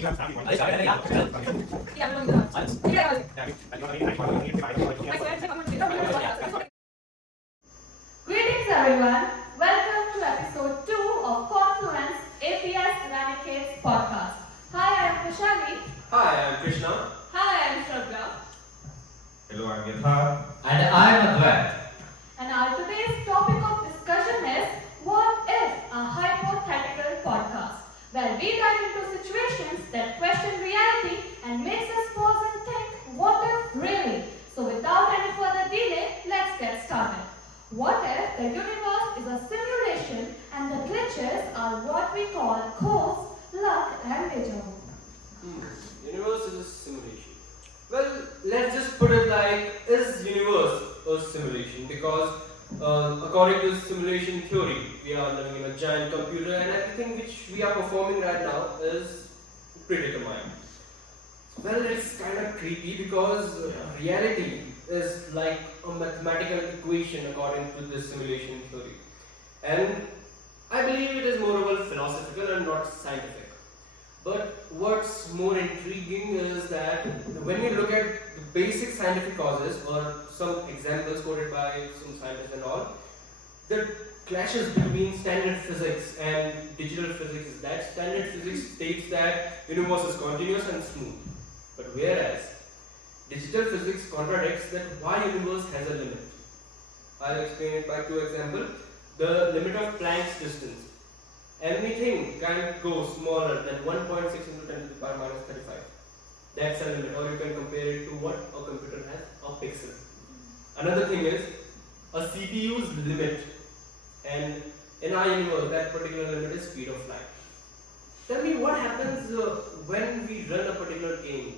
Greetings everyone. Welcome to episode 2 of Confluence APS Ranikhet's podcast. Hi, I am Kushali. Hi, I'm Krishna. Hi, I am Shraddha. Hello, I'm Yatharth. And I'm Advait. And our today's topic of discussion is What If? A Hypothetical Podcast, where we dive into situations that question reality and makes us pause and think, what if really? So without any further delay, let's get started. What if the universe is a simulation and the glitches are what we call course, luck and deja vu? Universe is a simulation. Well, let's just put it like, is universe a simulation? Because according to simulation theory, we are living in a giant computer and everything which we are performing right now is predetermined. Well, it's kind of creepy because reality is like a mathematical equation according to this simulation theory. And I believe it is more of a philosophical and not scientific. But what's more intriguing is that when you look at the basic scientific causes or some examples quoted by some scientists and all, the clashes between standard physics and digital physics is that standard physics states that universe is continuous and smooth. But whereas digital physics contradicts that why universe has a limit. I'll explain it by two examples. The limit of Planck's distance. Anything can go smaller than 1.6 into 10 to the power minus 35. That's a limit. Or you can compare it to what a computer has, a pixel. Another thing is a CPU's limit. And in our universe, that particular limit is speed of light. Tell me what happens when we run a particular game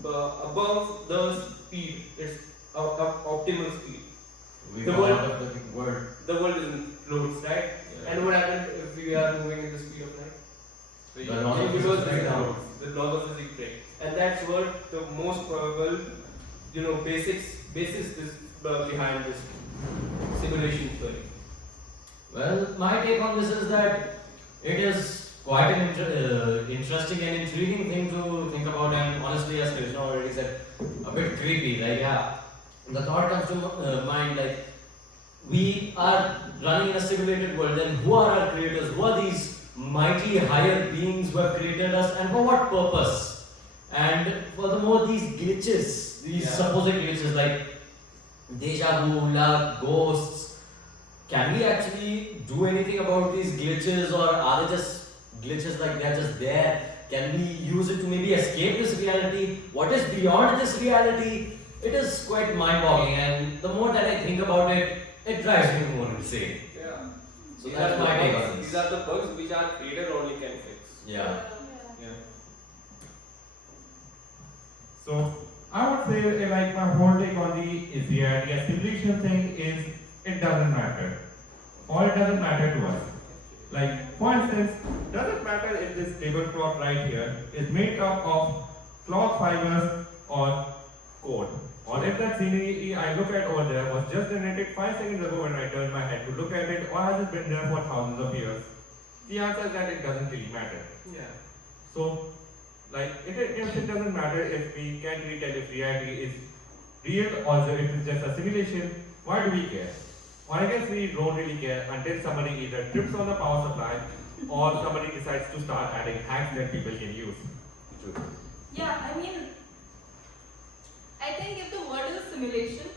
above the speed, it's optimal speed. The world is in floats, right? Yeah. And what happens if we are moving at the speed of light? The laws of physics break down. The laws of physics break. And that's what the most probable, basis is behind this simulation theory. Well, my take on this is that it is quite an interesting and intriguing thing to think about, and honestly, as Krishna already said, a bit creepy. Like, the thought comes to mind, like, we are running in a simulated world, then who are our creators? Who are these mighty higher beings who have created us, and for what purpose? And furthermore, these glitches, these supposed glitches like deja vu, luck, ghosts, can we actually do anything about these glitches, or are they just glitches, like they're just there? Can we use it to maybe escape this reality? What is beyond this reality? It is quite mind-boggling, and the more that I think about it, it drives me more insane. Yeah. So that's my take on this. These are the bugs which our creator only can fix. Yeah. So, I would say, like, my whole take on the reality, a simulation thing is, it doesn't matter. Or it doesn't matter to us. Like, for instance, does it matter if this tablecloth right here is made up of cloth fibers or code? Or if that scenery I look at over there was just generated 5 seconds ago when I turned my head to look at it, or has it been there for thousands of years? The answer is that it doesn't really matter. Yeah. So, like, if it doesn't matter if we can't really tell if reality is real or if it's just a simulation, why do we care? Or I guess we don't really care until somebody either trips on the power supply or somebody decides to start adding hacks that people can use. Yeah, I think if the world is a simulation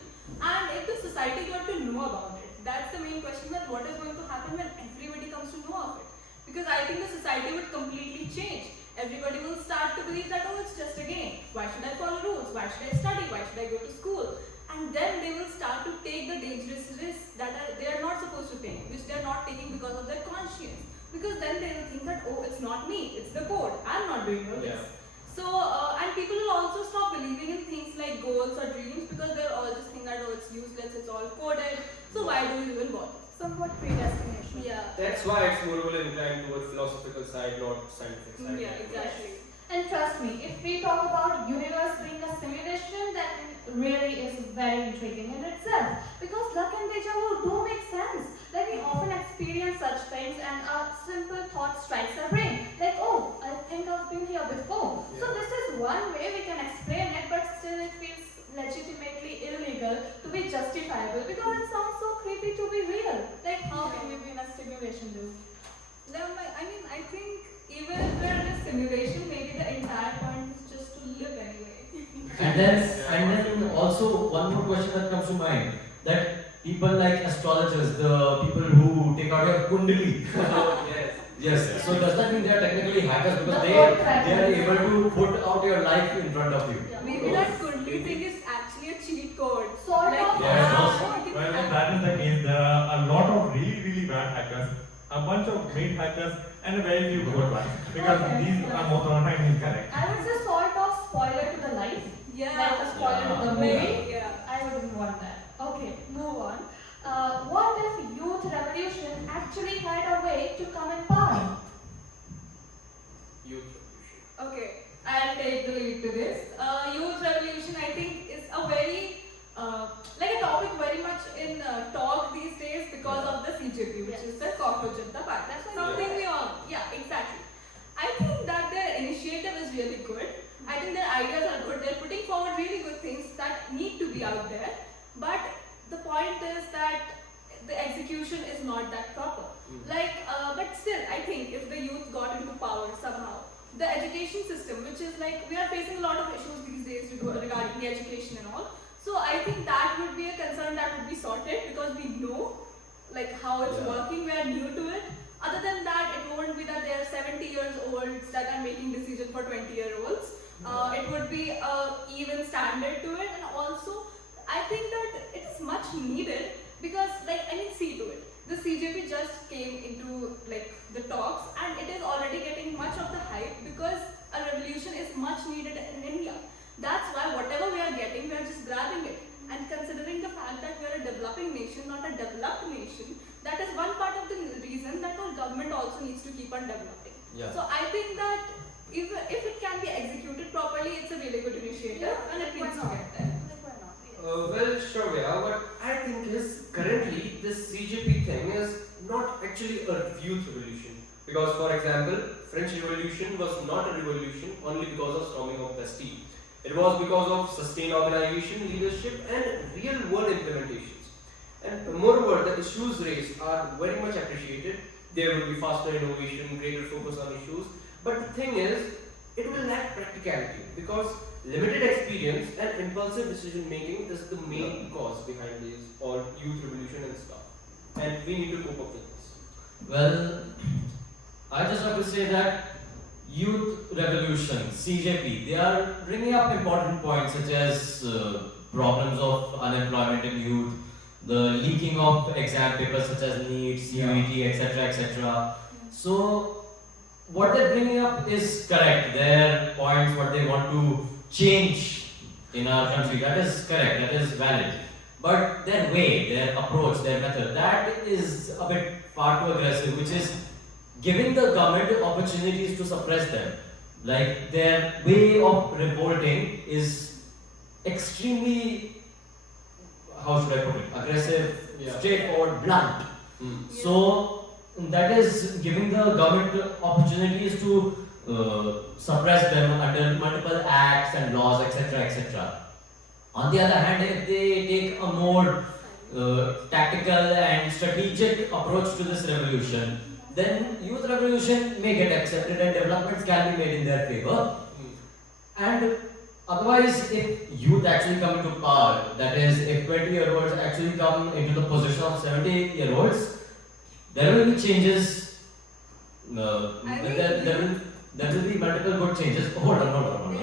and if the society got to know about it, that's the main question, that what is going to happen when everybody comes to know of it. Because I think the society would completely change. Everybody will start to believe that, oh, it's just a game. Why should I follow rules? Why should I study? Why should I go to school? And then they will start to take the dangerous risks that they are not supposed to take, which they are not taking because of their conscience. Because then they will think that, oh, it's not me, it's the code. I'm not doing all this. So, and people will also stop believing in things like goals or dreams, because they'll all just think that, oh, it's useless, it's all coded. So why do you even bother? Somewhat predestination. Yeah. That's why it's more inclined towards philosophical side, not scientific side. Yeah, exactly. And trust me, if we talk about universe being a simulation, then really is very intriguing in itself. Because luck and deja vu do make sense. Like, we often experience such things and a simple thought strikes our brain. Like, oh, I think I've been here even if we're in a simulation, maybe the entire point is just to live anyway. And then also one more question that comes to mind, that people like astrologers, the people who take out your kundali. Yes. Yes. So does that mean they are technically hackers because The they whole are able to put out your life in front of you? Maybe that Kundli thing is actually a cheat code. Sort of. Well, if that is the case, there are a lot of really bad hackers, a bunch of great hackers, and a very few good ones. Because Okay. these are most of the time incorrect. I would say sort of spoiler to the life. Yeah. Like a spoiler to the Maybe, movie. yeah. I wouldn't want that. Okay, move on. What if youth revolution actually had a way to come in power? Youth revolution. Okay, I'll take the lead to this. Youth revolution, I think, is a very like a topic very much in talk these days because of the CJP, which is the Cockroach Janata Party. That's something we all, yeah, exactly. I think that their initiative is really good. I think their ideas are good. They're putting forward really good things that need to be out there. But the point is that the execution is not that proper. But still, I think if the youth got into power somehow, the education system, which is like, we are facing a lot of issues these days regarding the education and all. So I think that would be a concern that would be sorted because we know like how it's working, we are new to it. Other than that, it won't be that there are 70 years olds that are making decisions for 20-year-olds. It would be a even standard to it, and also I think that it is much needed because see to it. The CJP just came into like the talks and it is already getting much of the hype because a revolution is much needed in India. That's why whatever we are getting, we are just grabbing it. And considering the fact that we are a developing nation, not a developed nation, that is one part of the reason that our government also needs to keep on developing. Yeah. So I think that if it can be executed properly, it's a really good initiative and it needs to get there. Well, sure, yeah, but I think is currently this CJP thing is not actually a youth revolution. Because, for example, French Revolution was not a revolution only because of storming of Bastille. It was because of sustained organization, leadership, and real-world implementations. And moreover, the issues raised are very much appreciated. There will be faster innovation, greater focus on issues. But the thing is, it will lack practicality because limited experience and impulsive decision making is the main cause behind this all youth revolution and stuff. And we need to cope up with this. Well, I just have to say that youth revolution, CJP, they are bringing up important points such as problems of unemployment in youth, the leaking of exam papers such as NEET, CUET, etc., etc. So, what they're bringing up is correct. Their points, what they want to change in our country, that is correct, that is valid. But their way, their approach, their method, that is a bit far too aggressive, which is giving the government opportunities to suppress them. Like their way of revolting is extremely, how should I put it, aggressive, straightforward, blunt. So that is giving the government opportunities to suppress them under multiple acts and laws, etc., etc. On the other hand, if they take a more tactical and strategic approach to this revolution, then youth revolution may get accepted and developments can be made in their favor. And otherwise, if youth actually come into power, that is, if 20-year-olds actually come into the position of 70-year-olds, there will be changes. There will be multiple good changes. Hold on.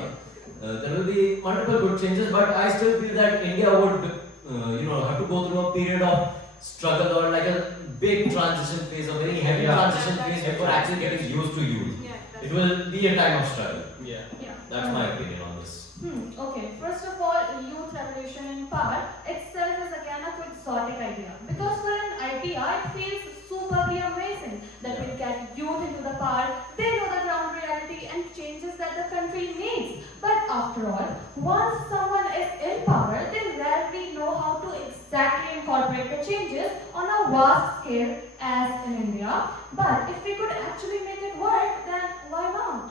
There will be multiple good changes, but I still feel that India would, have to go through a period of struggle or like a big transition phase, a very heavy transition phase before actually getting used to youth. It will be a time of struggle. Yeah. That's my opinion on this. Okay, first of all, youth revolution in power itself is again a quixotic idea. Because for an idea, it feels superbly amazing that we get youth into the power, they know the ground reality and changes that the country needs. But after all, once someone is in power, they rarely know how to exactly incorporate the changes on a vast scale as in India. But if we could actually make it work, then why not?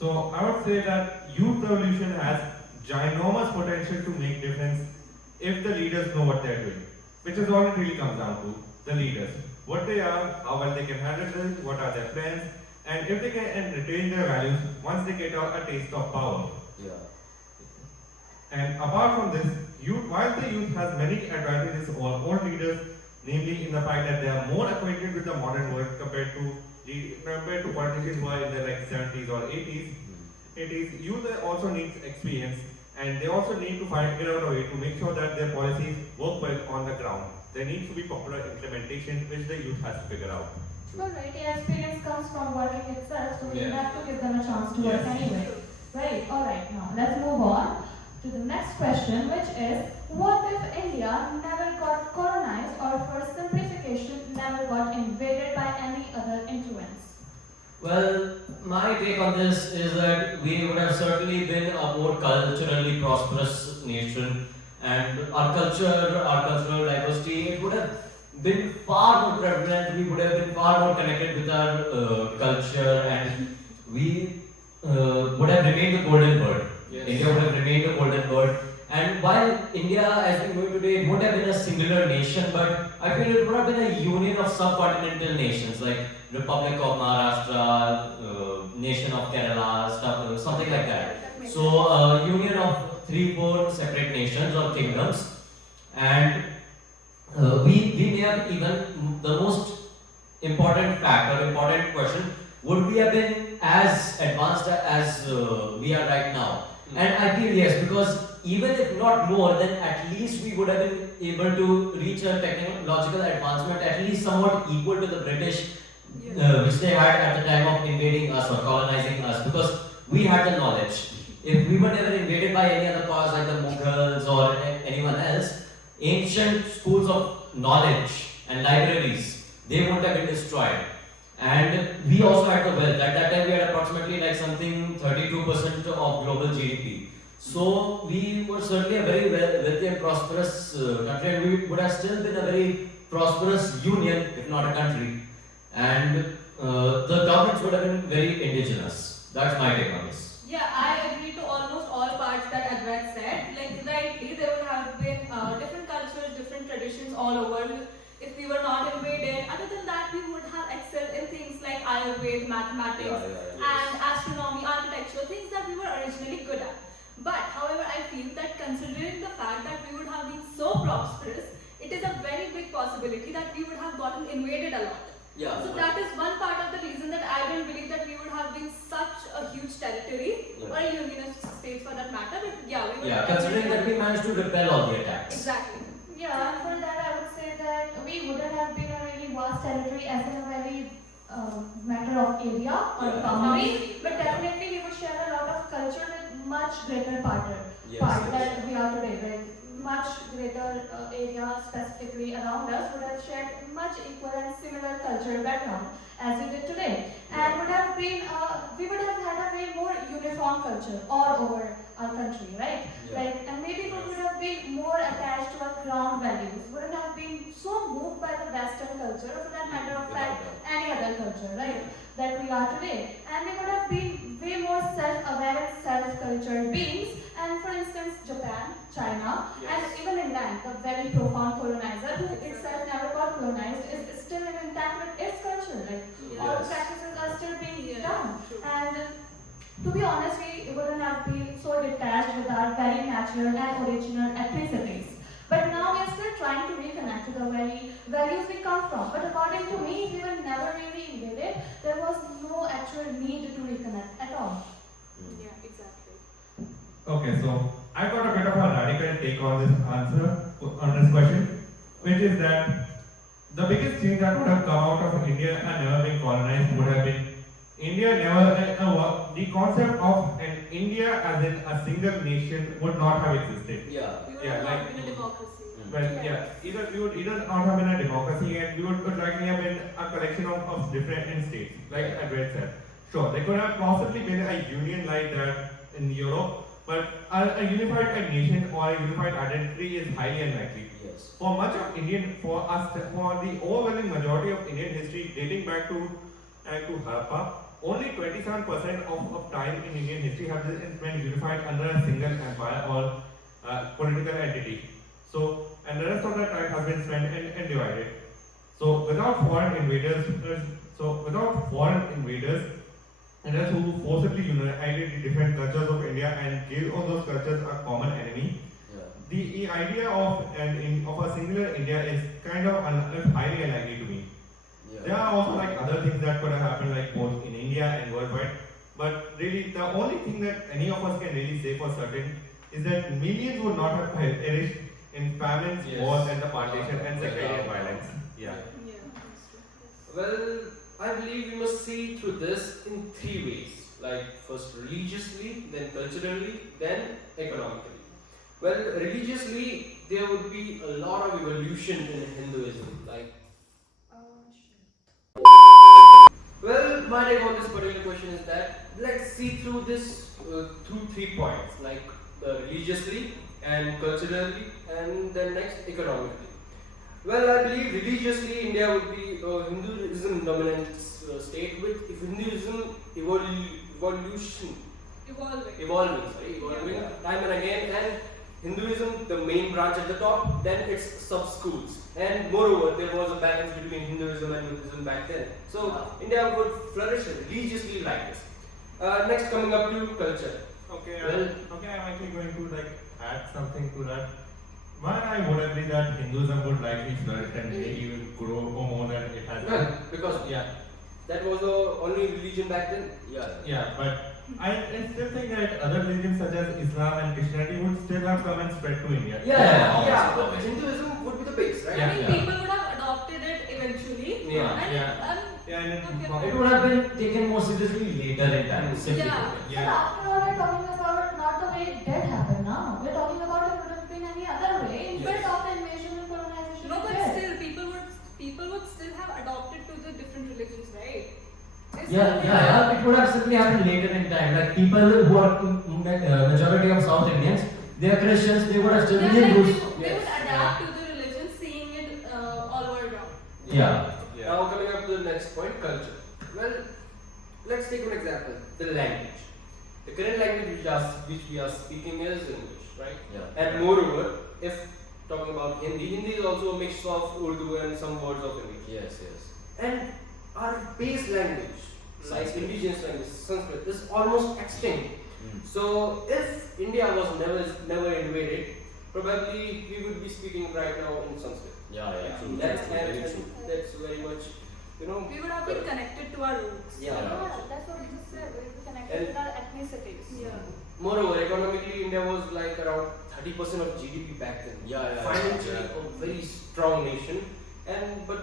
So I would say that youth revolution has ginormous potential to make difference if the leaders know what they're doing, which is all it really comes down to, the leaders. what they are, how well they can handle it, what are their plans, and if they can retain their values once they get a taste of power. Yeah. And apart from this, while the youth has many advantages over old leaders, namely in the fact that they are more acquainted with the modern world compared to politicians who are in their like 70s or 80s, youth also needs experience, and they also need to figure out a way to make sure that their policies work well on the ground. There needs to be popular implementation, which the youth has to figure out. Alright, yeah, experience comes from working itself, so we Yeah. have to give them a chance to work Yes. anyway. Right, alright, now let's move on to the next question, which is, what if India never got colonized, or for simplification, never got invaded by any other influence? Well, my take on this is that we would have certainly been a more culturally prosperous nation, and our culture, our cultural diversity, it would have been far more prevalent. We would have been far more connected with our culture, and we would have remained the golden bird. Yes. India would have remained the golden bird. And while India, as we know it today, it wouldn't have been a singular nation, but I feel it would have been a union of subcontinental nations like Republic of Maharashtra, Nation of Kerala, something like that. So, union of 3-4 separate nations or kingdoms, and we may have even the most important fact or important question: would we have been as advanced as we are right now? And I feel yes, because even if not more, then at least we would have been able to reach a technological advancement at least somewhat equal to the British, which they had at the time of invading us or colonizing us, because we had the knowledge. If we were never invaded by any other powers like the Mughals or anyone else, ancient schools of knowledge and libraries, they wouldn't have been destroyed. And we also had the wealth. At that time, we had approximately like something 32% of global GDP. So we were certainly a very wealthy and prosperous country, and we would have still been a very prosperous union, if not a country. And the governments would have been very indigenous. That's my take on this. Yeah, I agree to almost all parts that Advait said. Like rightly, there would have been different cultures, different traditions all over. If we were not invaded, other than that, we would have excelled in things like Ayurveda, mathematics, and astronomy, architecture, things that we were originally good at. But, however, I feel that considering the fact that we would have been so prosperous, it is a very big possibility that we would have gotten invaded a lot. Yeah. So that is one part of the reason that I don't believe that we would have been such a huge territory, or a union of states for that matter. But yeah, we would have Considering that we managed to repel all the attacks. Exactly. Yeah, and for that I would say that we wouldn't have been a really vast territory as in a very matter of area or Yeah. boundary, but definitely we would share a lot of culture with much greater part that we are today. Like much greater area specifically around us would have shared much equal and similar cultural background as we did today, and would have been we would have had a way more uniform culture all over our country, right? Yeah. Like, and maybe we would have been more attached to our ground values, wouldn't have been so moved by the Western culture, or for that matter of fact, any other culture, right? That we are today, and we would have been way more self-aware and self-cultured beings. And for instance, Japan, China, and even England, the very profound colonizer who itself never got colonized, is still intact with its culture. Like all the practices are still being done. And to be honest, we wouldn't have been so detached with our very natural and original ethnicities. But now we are still trying to reconnect to the very values we come from. But according to me, we were never really invaded. There was no actual need to reconnect at all. Yeah, exactly. Okay, so I got a bit of a radical take on this answer, on this question, which is that the biggest change that would have come out of India and never being colonized would have been India never, the concept of an India as in a single nation would not have existed. Yeah. We would Yeah, have like- not been a democracy. Well, we would either not have been a democracy, and we would likely have been a collection of different states, like Advait said. Sure, there could have possibly been a union like that in Europe, but a unified nation or a unified identity is highly unlikely. Yes. For much of for the overwhelming majority of Indian history dating back to Harappa, only 27% of time in Indian history has been unified under a single empire or political entity. So, and the rest of the time has been spent and divided. So without foreign invaders, invaders who forcibly united the different cultures of India and gave all those cultures a common enemy, Yeah. the idea of a singular India is kind of highly unlikely to me. There are also like other things that could have happened like both in India and worldwide. But really the only thing that any of us can really say for certain is that millions would not have perished in famines, Yes. wars and the partition and sectarian violence. Yeah. Well, I believe we must see through this in three ways. Like first religiously, then culturally, then economically. Well, religiously, there would be a lot of evolution in Hinduism. Like, well, my take on this particular question is that let's see through this through 3 points, like religiously and culturally, and then next economically. Well, I believe religiously India would be a Hinduism dominant state with if Hinduism evolution evolving time and again, and Hinduism the main branch at the top, then its sub schools, and moreover there was a balance between Hinduism and Buddhism back then. So India would flourish religiously like this. Next, coming up to culture. Okay, Well- I'm actually going to like add something to that. One, I would agree that Hinduism would likely flourish and maybe even grow more than it has Well, done. because Yeah, that was the only religion back then. yeah, but I still think that other religions such as Islam and Christianity would still have come and spread to India. But Hinduism would be the base, right? Yeah. I mean, people would have adopted it eventually. Yeah. And Yeah. Yeah, and Okay. It would have been taken more seriously later in time. Simply Yeah. put. But yeah. after all, we're talking about not the way it did happen now. We're talking about it would have been any other way. Instead of the invasion and colonization. no, it but did. still, people would still have adopted to the different religions, right? It's Yeah, not yeah, like- yeah. It would have simply happened later in time. Like people who are majority of South Indians, they are Christians. They would have still Yeah, been like Hindus. they would adapt to the religion, seeing it all over around. Yeah. Now coming up to the next point, culture. Well, let's take an example, the language. The current language which we are speaking is English, right? Yeah. And moreover, if talking about Hindi is also a mix of Urdu and some words of English. Yes, yes. And our base language, like Sanskrit. indigenous language, Sanskrit, is almost extinct. So if India was never invaded, probably we would be speaking right now in Sanskrit. Yeah, true. That's Very and true. that's very much, you know. We would have been connected to our roots. Yeah. That's what we just said. We're connected And- with our ethnicities. Yeah. Moreover, economically, India was like around 30% of GDP back then. Yeah. Financially, a very strong nation, but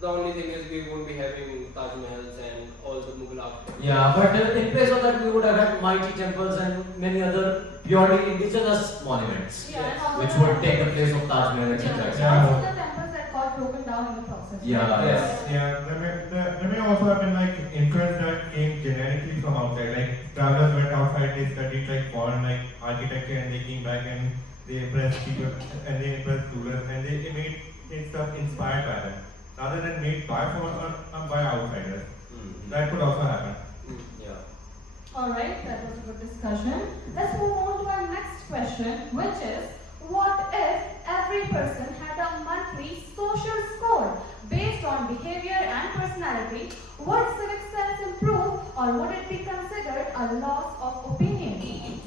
the only thing is we won't be having Taj Mahals and all the Mughal architecture. Yeah, but in place of that, we would have had mighty temples and many other purely indigenous monuments, Yeah, and also which the- would take the place of Taj Mahal, etc. Yeah. etc. Also the temples that got broken down in the process. Yeah, Yes. Yeah, there may also have been like influence that came genetically from outside. Like travelers went outside, they studied like foreign like architecture, and they came back and they impressed people and they impressed rulers, and they made stuff inspired by them rather than made by outsiders. That could also happen. Yeah. Alright, that was a good discussion. Let's move on to our next question, which is what if every person had a monthly social score based on behavior and personality? Would civic sense improve or would it be considered a loss of opinion?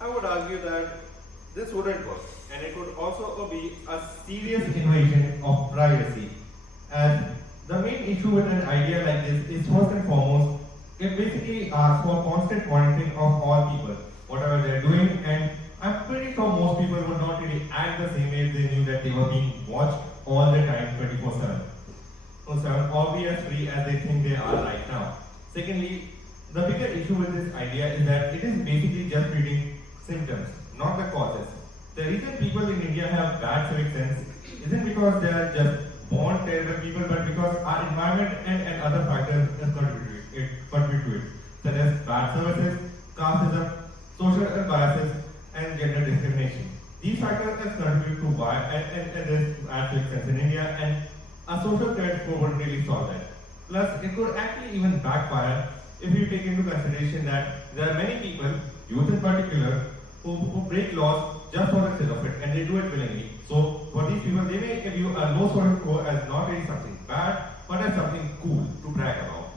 I would argue that this wouldn't work, and it would also be a serious invasion of privacy. And the main issue with an idea like this is first and foremost, it basically asks for constant monitoring of all people, whatever they're doing, and I'm pretty sure most people would not really act the same way if they knew that they were being watched all the time 24/7. So or be as free as they think they are right now. Secondly, the bigger issue with this idea is that it is basically just treating symptoms, not the causes. The reason people in India have bad civic sense isn't because they are just born terrible people, but because our environment and other factors has contribute to it, such as bad services, casteism, social biases, and gender discrimination. These factors have contributed to why and this bad civic sense in India, and a social credit score wouldn't really solve that. Plus, it could actually even backfire if you take into consideration that there are many people, youth in particular, who break laws just for the sake of it, and they do it willingly. So So for these people, they may view a low social score as not really something bad, but as something cool to brag about.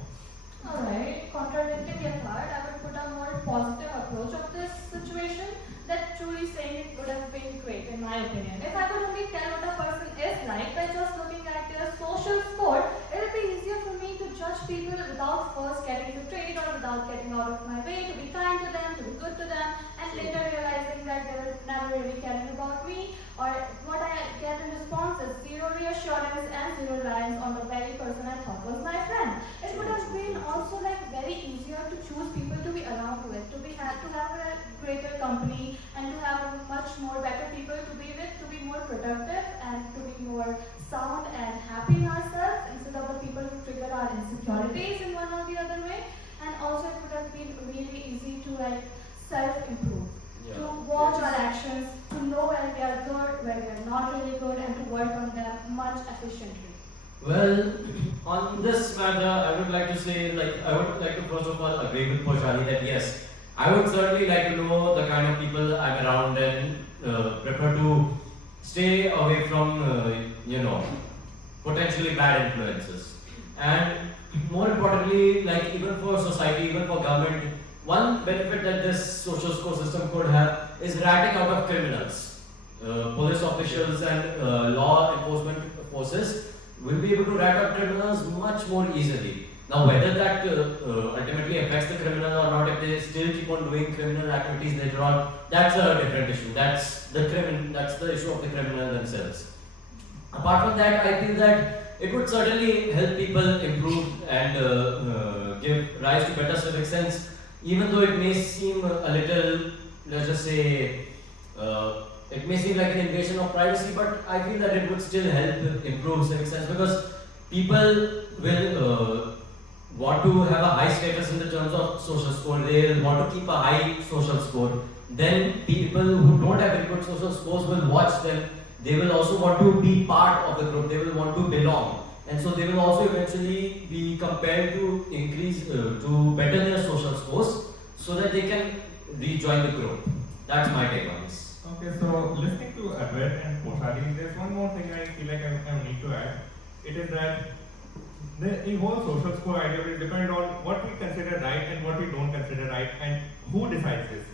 Alright, contradicting your part, I would put a more positive approach of this situation that truly saying it would have been great in my opinion. If I could only tell what a person is like by just looking at their social score, it would be easier for me to judge people without first getting betrayed or without getting out of my way to be kind to them, to be good to them, and later realizing that they were never really caring about me, or what I get in response is zero reassurance and zero reliance on the very person I thought was my friend. It would have been also like very easier to choose people to be around with, to have a greater company and to have much more better people to be with, to be more productive and to be more sound and happy in ourselves instead of the people who trigger our insecurities in one or the other way. And also it would have been really easy to like self-improve. To watch our actions, to know where we are good, where we are not really good, and to work on them much efficiently. Well, on this matter, I would like to say, I would like to first of all agree with Poshali that yes, I would certainly like to know the kind of people I'm around and prefer to stay away from, potentially bad influences. And more importantly, like even for society, even for government, one benefit that this social score system could have is ratting out of criminals. Police officials and law enforcement forces will be able to rat out criminals much more easily. Now, whether that ultimately affects the criminal or not, if they still keep on doing criminal activities later on, that's a different issue. That's the issue of the criminal themselves. Apart from that, I feel that it would certainly help people improve and give rise to better civic sense, even though it may seem a little, let's just say, it may seem like an invasion of privacy, but I feel that it would still help improve civic sense because people will want to have a high status in the terms of social score. They will want to keep a high social score. Then people who don't have very good social scores will watch them. They will also want to be part of the group. They will want to belong. And so they will also eventually be compelled to increase, to better their social scores so that they can rejoin the group. That's my take on this. Okay, so listening to Advait and Poshali, there's one more thing I feel like I need to add. It is that the whole social score idea will depend on what we consider right and what we don't consider right and who decides this.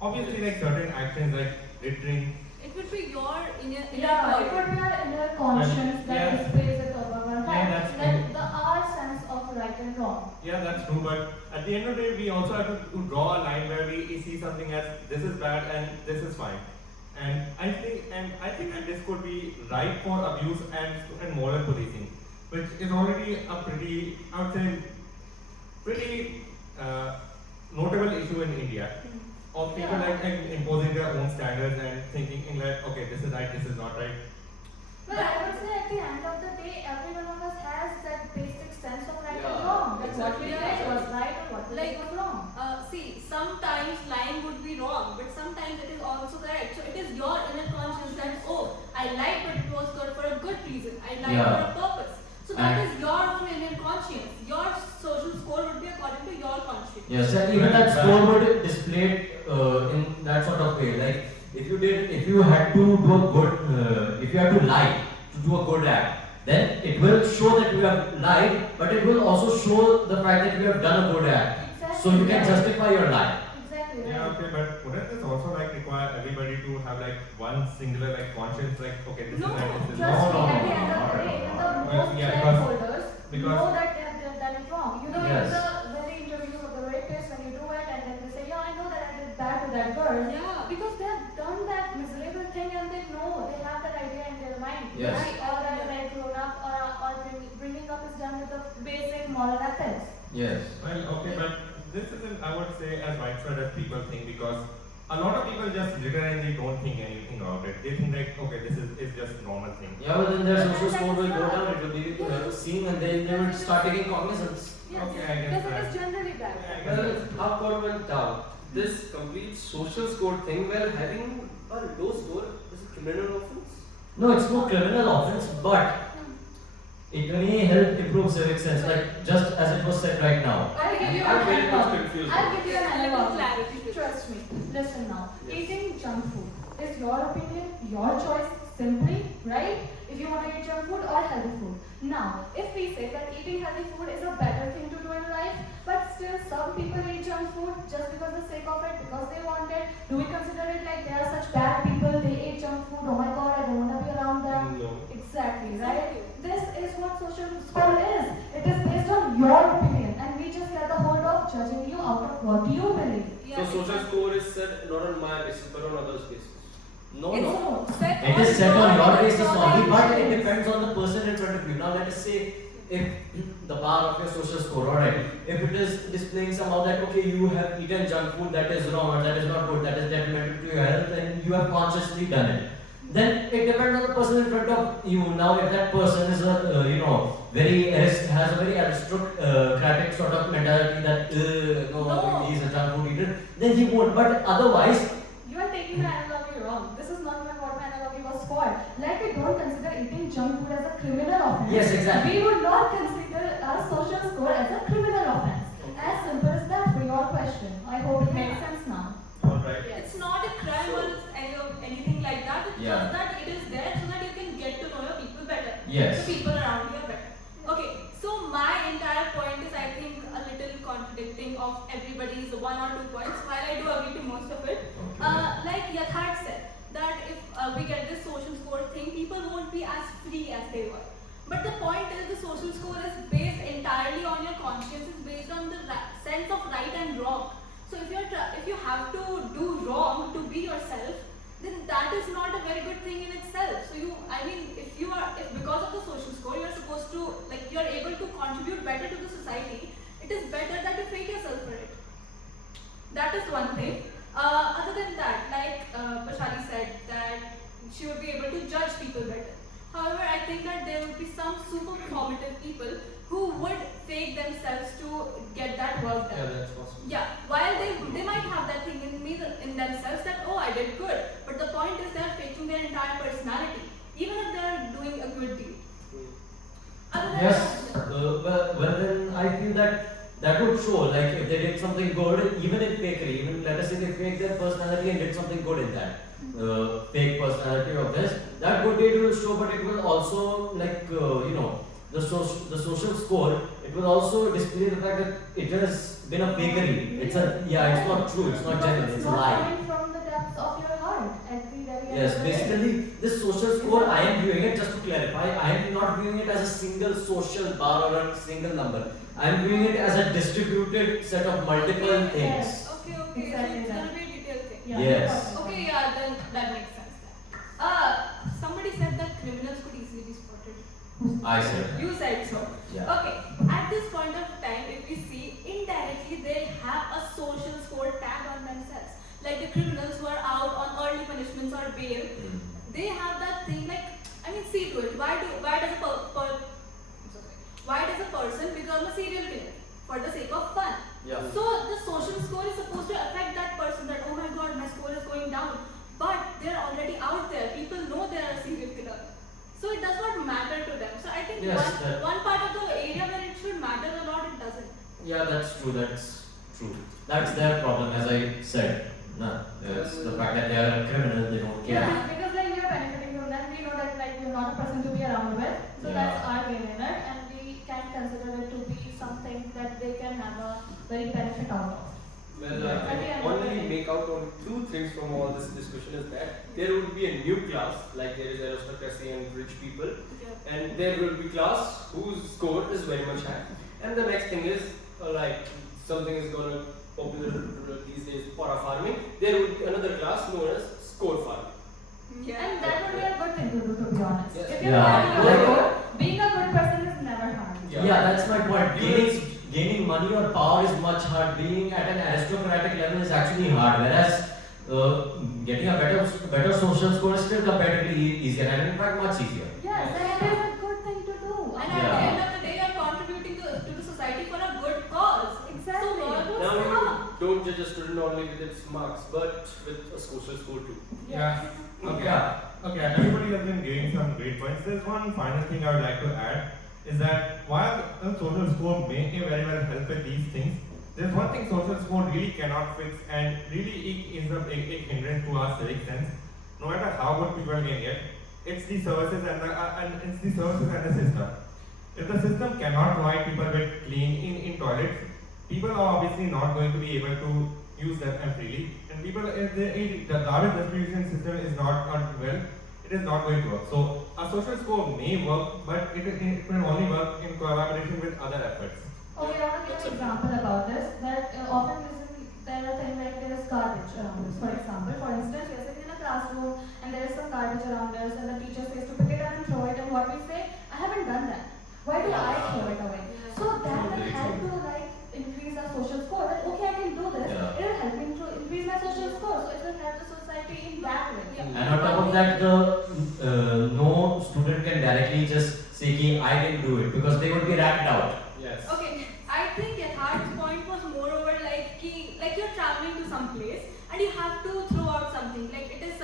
Obviously, like certain actions like littering. It would be your inner Yeah, it would be our inner conscience that displays it over our Yeah, right. that's Like our sense of right and wrong. Yeah, that's true, but at the end of the day, we also have to draw a line where we see something as this is bad and this is fine. And I think that this could be right for abuse and moral policing, which is already a pretty, I would say, pretty notable issue in India. Of people like imposing their own standards and thinking like, okay, this is right, this is not right. Well, I would say at the end of the day, every one of us has that basic sense of right and Yeah, wrong. That exactly. what we did was right and what we did was wrong. See, sometimes lying would be wrong, but sometimes it is also correct. So it is your inner conscience that, oh, I lied, but it was good for a good reason. I lied for a purpose. So that is your own inner conscience. Your social score would be according to your conscience. Yes, and even that score would display it in that sort of way. Like if you had to do a good, if you had to lie to do a good act, then it will show that you have lied, but it will also show the fact that you have done a good act. Exactly. So you can justify your lie. Exactly. Yeah, Right. okay, but wouldn't this also like require everybody to have like one singular like conscience, like okay, this No, is right, this is Trust wrong. me, at the end of the day, even the most Yeah, stakeholders because- know that they have done it wrong. You know, Yes. in the very interview of the rapist, when you do it and then they say, yeah, I know that I did bad to that girl. Yeah. Because they have done that miserable thing and they know, they have that idea in their mind. Yes. Right? All that like grown up or bringing up is done with the basic moral ethics. Yes. Well, okay, but this isn't, I would say, as widespread as people think because a lot of people just literally don't think anything about it. They think like, okay, this is just normal thing. Yeah, but then their social score will go down. It will be seen, and then they will start taking cognizance. Yes. Okay, I guess Because it that. is generally bad. Yeah, I guess Well, that's- how God went down. This complete social score thing, well, having a low score is a criminal offense. No, it's no criminal offense, but it may help improve civic sense, like just as it was said right now. I'll give you I'm an very much analogy. confused. I'll give you an analogy. Clarity. Trust me. Listen now. Yes. Eating junk food is your opinion, your choice, Simply, right? If you want to eat junk food or healthy food. Now, if we say that eating healthy food is a better thing to do in life, but still some people eat junk food just because of the sake of it, because they want it, do we consider it like they are such bad people, they eat junk food, oh my god, I don't want to be around them? No. Exactly, right? This is what social score is. It is based on your opinion, and we just get the hold of judging you out of what you believe. Yeah, So social score is set not on my basis but on others' basis. No, It's no. set It on is set on your basis your only, but it intentions. depends on the person in front of you. Now, let us say if the bar of your social score, alright, if it is displaying somehow that okay, you have eaten junk food, that is wrong or that is not good, that is detrimental to your health, and you have consciously done it, then it depends on the person in front of you. Now, if that person is a has a very aristocratic sort of mentality that No. he is a junk food eater, then he won't. But otherwise, You are taking my analogy wrong. This is not even what my analogy was for. Like we don't consider eating junk food as a criminal offense. Yes, exactly. We would not consider a social score as a criminal offense. As simple as that for your question. I hope it makes sense now. Alright. It's not a crime or anything like that. It's Yeah. just that it is there so that you can get to know your people better. Yes. The people around you are better. Okay, so my entire point is I think a little contradicting of everybody's one or two points, while I do agree to most of it. Like Yatharth said, that if we get this social score thing, people won't be as free as they were. But the point is the social score is based entirely on your conscience, it's based on the sense of right and wrong. So if you have to do wrong to be yourself, then that is not a very good thing in itself. So if because of the social score you're supposed to, like, you're able to contribute better to the society, it is better that you fake yourself for it. That is one thing. Other than that, like Pashali said, that she would be able to judge people better. However, I think that there would be some super performative people who would fake themselves to get that work done. Yeah, that's possible. Yeah, while they might have that thing in themselves that, oh, I did good, but the point is they're faking their entire personality, even if they're doing a good deed. Other than yes, that, well then I feel that would show, like if they did something good, even in fakery, even let us say they faked their personality and did something good in that fake personality of this, that good deed will show, but it will also, like the social score, it will also display the fact that it has been a fakery. It's not true, it's not genuine, it's a not lie. coming from the depths of your heart at the very end Yes, of the day. basically, this social score, I am viewing it, just to clarify, I am not viewing it as a single social bar or a single number. I am viewing it as a distributed set of multiple things. okay, Exactly so it's that. gonna be a detailed thing. Yeah, Yes. Okay, yeah, then that makes sense then. Somebody said that criminals could easily be spotted. I said. You said so. Yeah. Okay, at this point of time, if we see, indirectly they have a social score tag on themselves. Like the criminals who are out on early punishments or bail, they have that thing, like, I mean, see to it. Why does a person become a serial killer? For the sake of fun. Yeah. So the social score is supposed to affect that person, that, oh my god, my score is going down. But they're already out there. People know they are a serial killer. So it does not matter to them. So I think Yes, one part of the area where it should matter a lot, it doesn't. Yeah, that's true. That's their problem, as I said. No, it's the fact that they are a criminal, they don't care. Yeah, because like we are benefiting from that, we know that like we're not a person to be around with, so Yeah. that's our gain in it, and we can consider it to be something that they can have a very benefit out of. Well, I can only make out on two things from all this discussion is that there would be a new class, like there is aristocracy and rich people, and there will be class whose score is very much high. And the next thing is, like something is gonna popular these days, para farming. There would be another class known as score farming. And that would be a good thing to do, to be honest. Yes. If you're Yeah. having a good score, being a good person is never hard. Yeah, that's my point. Gaining money or power is much hard. Being at an aristocratic level is actually hard. Whereas getting a better social score is still comparatively easier, and in fact much easier. Yes, and it is a good thing to do. And at the end of the day, you're contributing to the society for a good cause. Exactly. So what was Now harm? you don't judge a student only with its marks, but with a social score too. Yeah. Okay, everybody has been giving some great points. There's one final thing I would like to add is that while the social score may very well help with these things, there's one thing social score really cannot fix and really is a big hindrance to our civic sense. No matter how good people can get, it's the services and the system. If the system cannot provide people with clean in toilets, people are obviously not going to be able to use them freely. And people, if the garbage distribution system is not well, it is not going to work. So a social score may work, but it will only work in collaboration with other efforts. Okay, I want to give an example about this. That often there are things like there is garbage around us. For example, for instance, we are sitting in a classroom and there is some garbage around us, and the teacher says to pick it up and throw it, and what we say, I haven't done that. Why do I throw it away? So that will help to like increase our social score. That okay, I can do this. It will help me to increase my social score. So it will help the society in that way. And on top of that, no student can directly just say, "Ki, I didn't do it," because they would be ranked out. Yes. Okay, I think Yatharth's point was moreover like you're traveling to some place and you have to throw out something. Like it is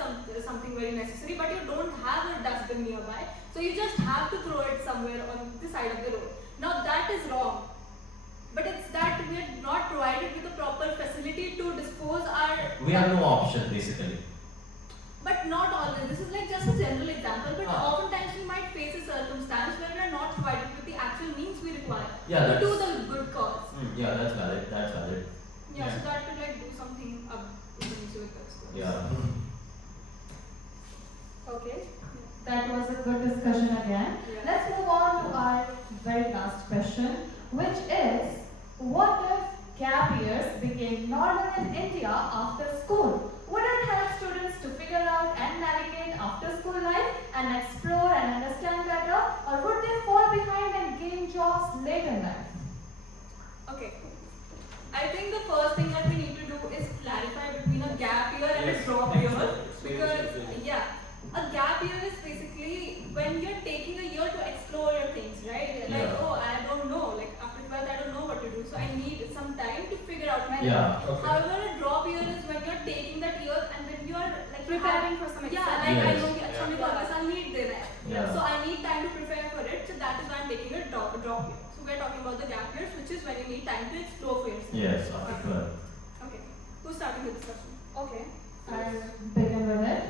something very necessary, but you don't have a dustbin nearby, so you just have to throw it somewhere on the side of the road. Now that is wrong. But it's that we are not provided with a proper facility to dispose our. We have no option basically. But not always. This is like just a general example. But oftentimes we might face a circumstance where we are not provided with the actual means we require to do the good cause. Yeah, that's valid. That's valid. Yeah, so that could like do something up with us. Yeah. Okay. That was a good discussion again. Yeah. Let's move on to our very last question, which is, what if gap years became normal in India after school? Would it help students to figure out and navigate after school life and explore and understand better, or would they fall behind and gain jobs late in life? Okay. I think the first thing that we need to do is clarify between a gap year and a drop year, because a gap year is basically when you're taking a year to explore your things, right? Like, oh, I don't know, like after 12th I don't know what to do, so I need some time to figure out my life. Okay. However, a drop year is when you're taking that year and when you're like Preparing for some exam. exam. I Yes. know कि अच्छा मेरे को अगले साल need देना है. Yeah. So I need time to prepare for it, so that is why I'm taking a drop year. So we're talking about the gap years, which is when you need time to explore for yourself. Yes, after 12. Okay. Who's starting the discussion? Okay. I'll begin with it.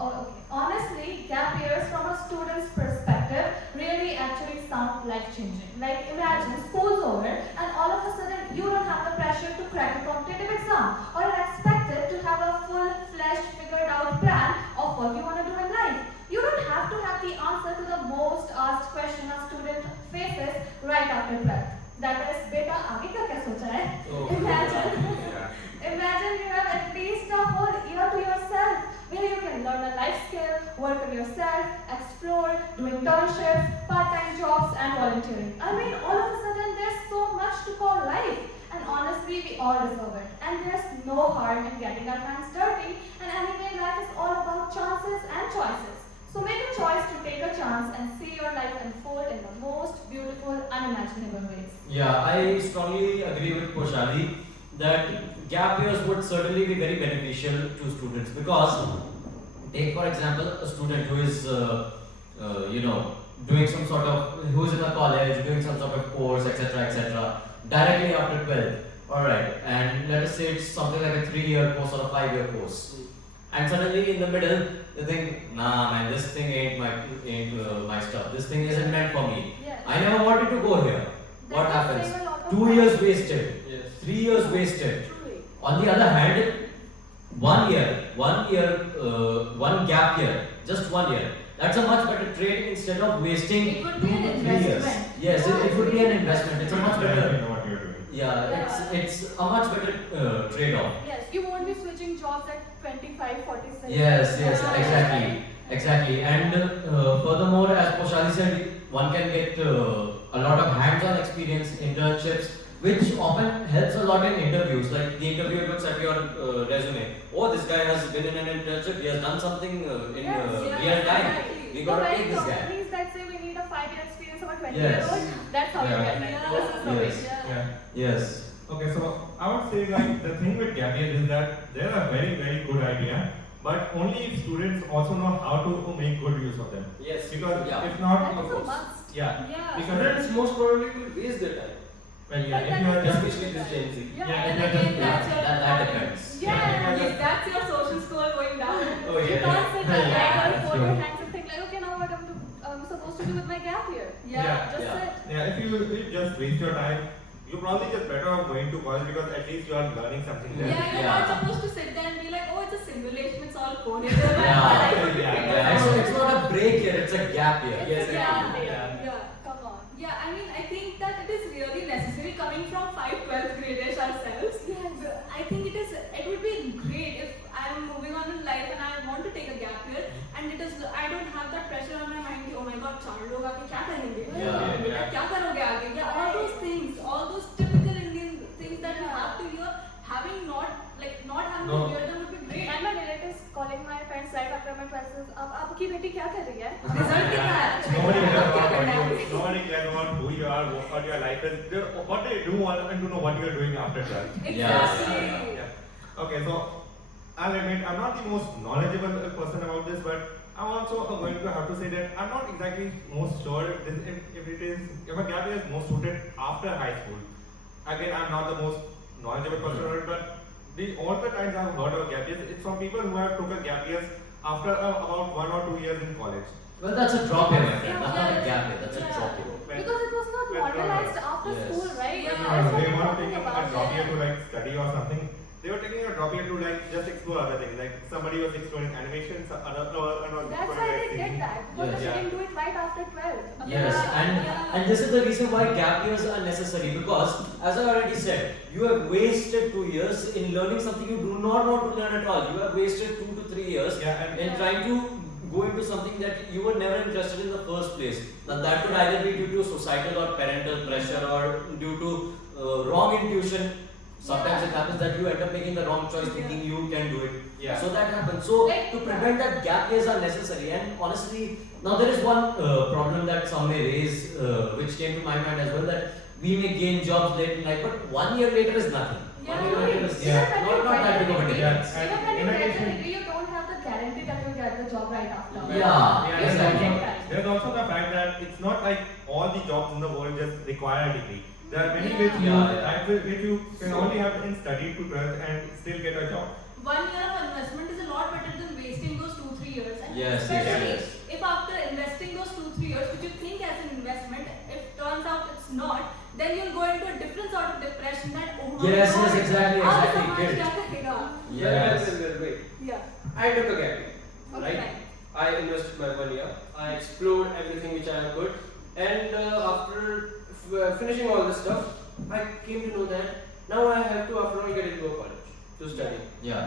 Oh, okay. Honestly, gap years from a student's perspective really actually sound life-changing. Like imagine school's over and all of a sudden you don't have the pressure to crack a competitive exam, or you're expected to have a full-fledged figured out plan of what you want to do in life. You don't have to have the answer to the most asked question a student faces right after 12th. That is, beta aage ka kya socha hai? Imagine you have at least a whole year to yourself where you can learn a life skill, work on yourself, explore, do internships, part-time jobs and volunteering. I mean, all of a sudden there's so much to call life, and honestly we all deserve it. And there's no harm in getting our hands dirty, and anyway life is all about chances and choices. So make a choice to take a chance and see your life unfold in the most beautiful, unimaginable ways. Yeah, I strongly agree with Poshali that gap years would certainly be very beneficial to students, because take for example a student who is doing some sort of, who is in a college doing some sort of course, etc., directly after 12th, alright, and let us say it's something like a 3-year course or a 5-year course, and suddenly in the middle they think, nah man, this thing ain't my stuff, this thing isn't meant for me, Yes. I never wanted to go here. What That will happens? save a lot of 2 time. years wasted, Yes. 3 years wasted. Truly. On the other hand, 1 year, 1 gap year, just 1 year. That's a much better trade instead of wasting It would 2 be an to 3 years. investment. Yes, it would be an investment. It's a much You better. know what you're doing. Yeah, it's a much better trade-off. Yes, you won't be switching jobs at 25, 46. Yes, exactly. And furthermore, as Poshali said, one can get a lot of hands-on experience, internships, which often helps a lot in interviews. Like the interviewer looks at your resume. Oh, this guy has been in an internship. He has done something in real time. Exactly. We gotta take this guy. companies that say we need a 5-year experience of a 20 Yes. year old, that's how you Yeah. get it. Yeah. This is the way. Yes. Yeah. Yes. Okay, so I would say like the thing with gap year is that they're a very, very good idea, but only if students also know how to make good use of them. Yes. Because Yeah. if not, That of is a course. must. yeah. Yeah. Because Students most probably will waste their time, well, yeah, But if you are just especially this Gen Z. Yeah. Yeah, And if again, you're that's just your That depends. Yeah. Yes, that's your social score going down. Oh, You yeah. can't sit Yeah, there yeah, and that's fold your true. hands and think like, okay, to do with my gap year? Yeah. Just Yeah. it. Yeah, if you just waste your time, you're probably just better off going to college because at least you are learning something there. Yeah, you're Yeah. not supposed to sit there and be like, oh, it's a simulation, it's all code. It's not a break here, it's a gap here. It's a gap year. Yeah. Come on. Yeah, I mean, I think that it is really necessary coming from 12th graders ourselves. Yes. I think it would be great if I'm moving on in life and I want to take a gap year and I don't have that pressure on my mind कि oh my god 4 लोग आके क्या करेंगे? बेटा क्या करोगे आगे? Yeah, all those things, all those typical Indian things that we have to hear, not having to hear them would be great. And my relatives calling my friends right after my classes, अब आपकी बेटी क्या कर रही है? Result कितना है? Nobody cares about क्या करना है? you. Nobody cares about who you are, what your life is. What they do want to know what you are doing after 12. Exactly. Yeah. Okay, so I'll admit I'm not the most knowledgeable person about this, but I'm also going to have to say that I'm not exactly most sure if a gap year is most suited after high school. Again, I'm not the most knowledgeable person about it, but all the times I've heard of gap years, it's from people who have took a gap years after about 1 or 2 years in college. Well, that's a drop here, my friend. That's not a gap here, that's a Yeah. drop here. Because it was not normalized after Yes. school, right? Yeah. That's what They I'm were talking taking a about. drop year to like study or something. They were taking a drop year to like just explore other things. Like somebody was exploring animation, another was That's why they did that. Because Yes. they didn't do it right after 12. Yes, and this is the reason why gap years are necessary because, as I already said, you have wasted 2 years in learning something you do not want to learn at all. You have wasted 2 to 3 years in trying to go into something that you were never interested in the first place. Now that could either be due to societal or parental pressure or due to wrong intuition. Sometimes it happens that you end up making the wrong choice thinking you can do it. Yeah. So that happens. So to prevent that, gap years are necessary. And honestly, now there is one problem that some may raise, which came to my mind as well, that we may gain jobs late in life, but 1 year later is nothing. Yeah, 1 year later is yeah. not that big of a deal. Yeah. Even when In you get a addition- degree, you don't have the guarantee that you'll get the job right after. Yeah, You exactly. don't get that. There's also the fact that it's not like all the jobs in the world just require a degree. There are many which you can only have in study to 12 and still get a job. 1 year of investment is a lot better than wasting those 2-3 years. And Yes, especially yes. if after investing those 2-3 years, which you think as an investment, if turns out it's not, then you'll go into a different sort of depression that oh my Yes, god, yes, exactly, अब exactly, समाज guilt. क्या करेगा? Yes. Wait. Yeah. I took a gap year, Okay. right? I invested my 1 year. I explored everything which I could, and after finishing all this stuff, I came to know that now I have to after all get into a college to study. Yeah.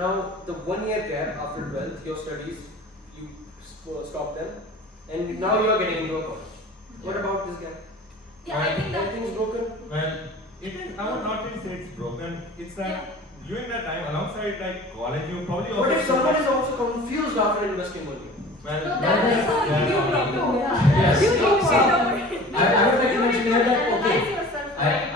Now the 1 year gap after 12th, your studies, you stop them, and now you are getting into a college. What Yeah. about this gap? Yeah, I think that Everything's broken. Well, it is. I would not really say it's broken. It's that during that time, alongside like college, you probably also. What if someone is also confused after investing 1 year? Well, No, that is a yeah. you problem. Yes. You need to I would like to mention here that okay. analyze yourself.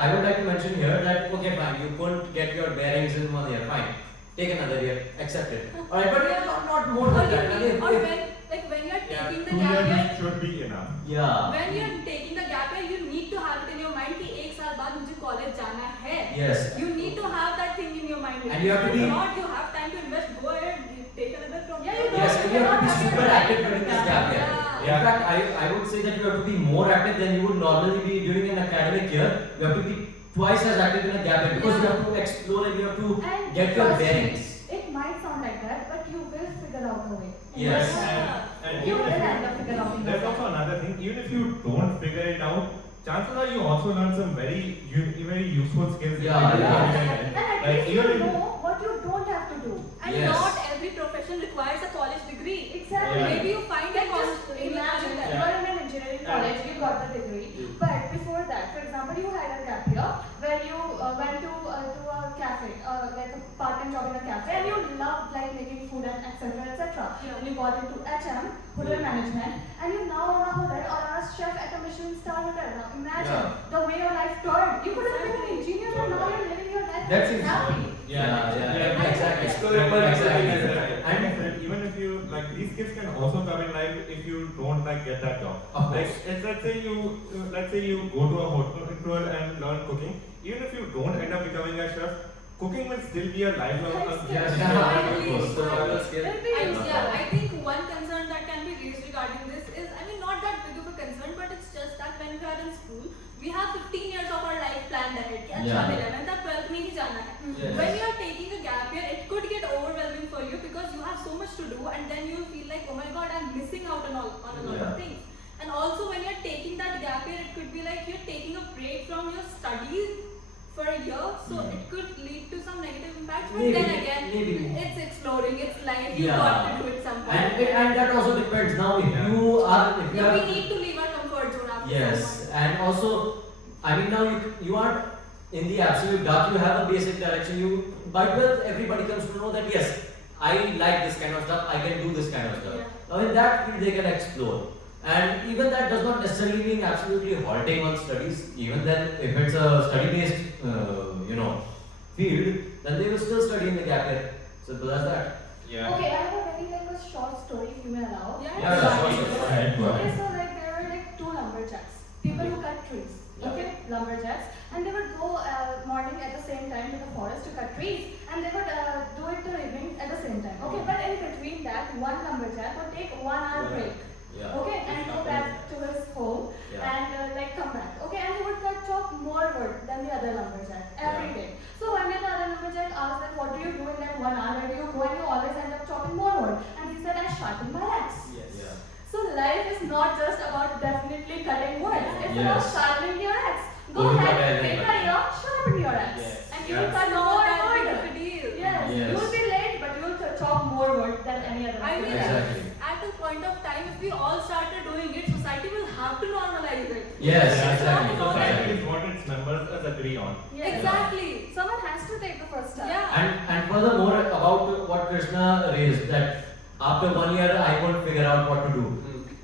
I would like to mention here that okay, fine, you couldn't get your bearings in 1 year, fine. Take another year, accept it. Alright, but not more than that. And or if- when you're yeah, taking the 2 gap year, years should be enough. yeah. when you're taking the gap year, you need to have it in your mind कि एक साल बाद मुझे college जाना है. Yes. You need to have that thing in your mind. And you have to If be- not, you have time to invest. Go ahead, take another from Yeah, you there. Yes, and you have to be super active during this gap year. Yeah. In fact, I would say that you have to be more active than you would normally be during an academic year. You have to be twice as active in a gap year because you have to explore and you have to And get your trust me, bearings. It might sound like that, but you will figure out the way. Yes. And You even will if end up figuring out the there's way. also another thing. Even if you don't figure it out, chances are you also learn some very useful skills. Yeah, in yeah. And at Like least you even if know what you don't have to do. And Yes. not every profession requires a college degree. Exactly. Yeah. Maybe you find a Like college just in imagine that. you are in an engineering college, you got the degree, but before that, for example, you had a gap year where you went to a cafe, like a part-time job in a cafe, and you loved like making food and etc. etc. Yeah. And you got into HM, hotel management, and you now own a hotel or are a chef at a Michelin star hotel. Now imagine the way your life turned. You could have been an engineer, and now you're living your life That's it. happy. Yeah, exactly. And even if you like these skills can also come in life if you don't like get that job. Of Like course. let's say you go to a hotel and learn cooking. Even if you don't end up becoming a chef, cooking will still be a lifelong Life skill. yes. Finally, Survival skill. It'll be useful. I think one concern that can be raised regarding this is, I mean, not that अच्छा Yeah. 11th या 12th में ही जाना है. Yes. When you are taking a gap year, it could get overwhelming for you because you have so much to do, and then you will feel like, oh my god, I'm missing out on a lot Yeah. of things. And also when you're taking that gap year, it could be like you're taking a break from your studies for a year, so it could lead to some negative impacts. But Maybe, then again, maybe. it's exploring, it's life. You Yeah. got to do it some point. And that also depends now if you are if you Yeah, are we need to leave our comfort zone after some yes, point. and also I mean now you aren't in the absolute dark. You have a basic direction. You by 12th everybody comes to know that yes, I like this kind of stuff. I can do this kind of stuff. Yeah. Now in that field they can explore. And even that does not necessarily mean absolutely halting on studies. Even then, if it's a study-based, field, then they will still study in the gap year. Simple as that. Yeah. Okay, I have a very like a short story if you may allow. Yeah, Yeah, sure. sure. Go ahead, go Okay, ahead. so like there were like two lumberjacks, people who cut trees. Yeah. Okay, lumberjacks, and they would go morning at the same time to the forest to cut trees, and they would do it till evening at the same time. Okay, but in between that, one lumberjack would take 1 hour break. Yeah. Okay, and go back to his home Yeah. and like come back. Okay, and he would chop more wood than the other lumberjack every Yeah. day. So one day the other lumberjack asked that, what do you do in that 1 hour? Where do you go and you always end up chopping more wood? And he said, I sharpen my axe. Yes. Yeah. So life is not just about definitely cutting wood. It's about Yes. sharpening your axe. Go Going ahead, ahead take and a year, sharpen your axe. Yes. And you will Yes. cut Not more that big wood. of a deal. Yes. Yes. You will be late, but you will chop more wood than any other. I mean, Exactly. at a point of time, if we all started doing it, society will have to normalize it. Yes, It's exactly. not Society is what its members agree on. Yes. Exactly. Someone has to take the first step. Yeah. And furthermore about what Krishna raised that after 1 year I won't figure out what to do.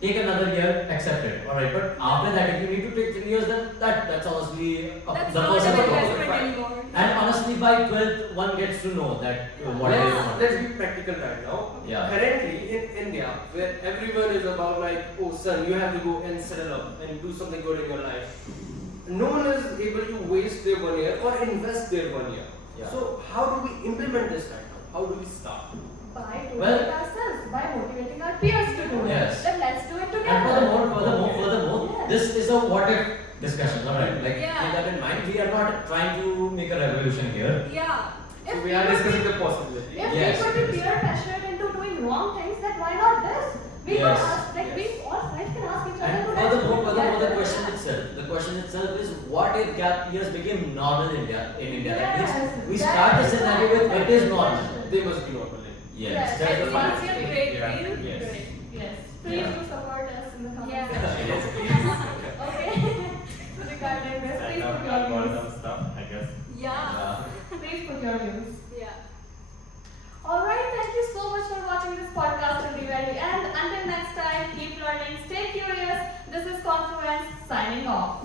Take another year, accept it. Alright, but after that if you need to take 3 years then that's honestly That's the not person's an problem. investment anymore. And honestly by 12th one gets to know that what Yeah. is want. Let's be practical right now. Yeah. Currently in India, where everyone is about like, oh son, you have to go and settle up and do something good in your life. No one is able to waste their 1 year or invest their 1 year. Yeah. So how do we implement this right now? How do we start? By doing Well- it ourselves, by motivating our peers to do Yes. it. Then let's do it And together. furthermore, Yes. this is a what if discussion, alright? Like Yeah. keep that in mind. We are not trying to make a revolution here. Yeah. So If we are could discussing be- the possibility. If Yes, we could be yes. peer pressured into doing wrong things, then why not this? We Yes. can ask, like Yes. we all five can ask each other And to let's do it furthermore, the together. question itself is what if gap years became normal in India? That Yes, means we that start the is scenario the with it is normal. question. They must be normal. Yes, Yes, that's the Everyone's final a thing. great Yeah. deal. Yes. Great. Yes. Please Yeah. do support us in the comment Yeah. section. Okay. Regarding this, please put your views. Algorithm stuff, I guess. Yeah. Please put your views. Yeah. Alright, thank you so much for watching this podcast till the very end. Until next time, keep learning, stay curious. This is Confluence signing off.